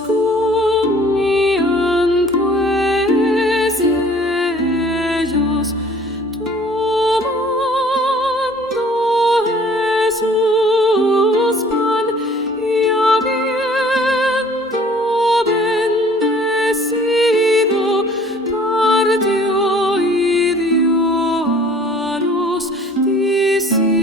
comían pues ellos, tomando Jesús pan y habiendo bendecido, partió y dio a los discípulos,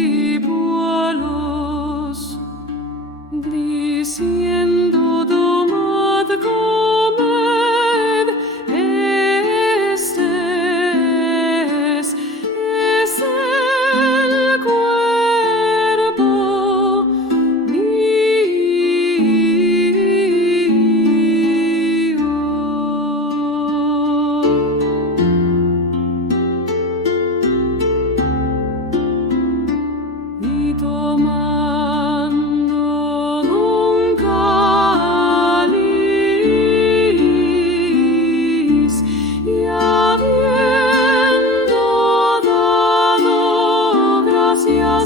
diciendo: Tomad, comed, este es el cuerpo mío. Y tomando un cáliz y habiendo dado gracias,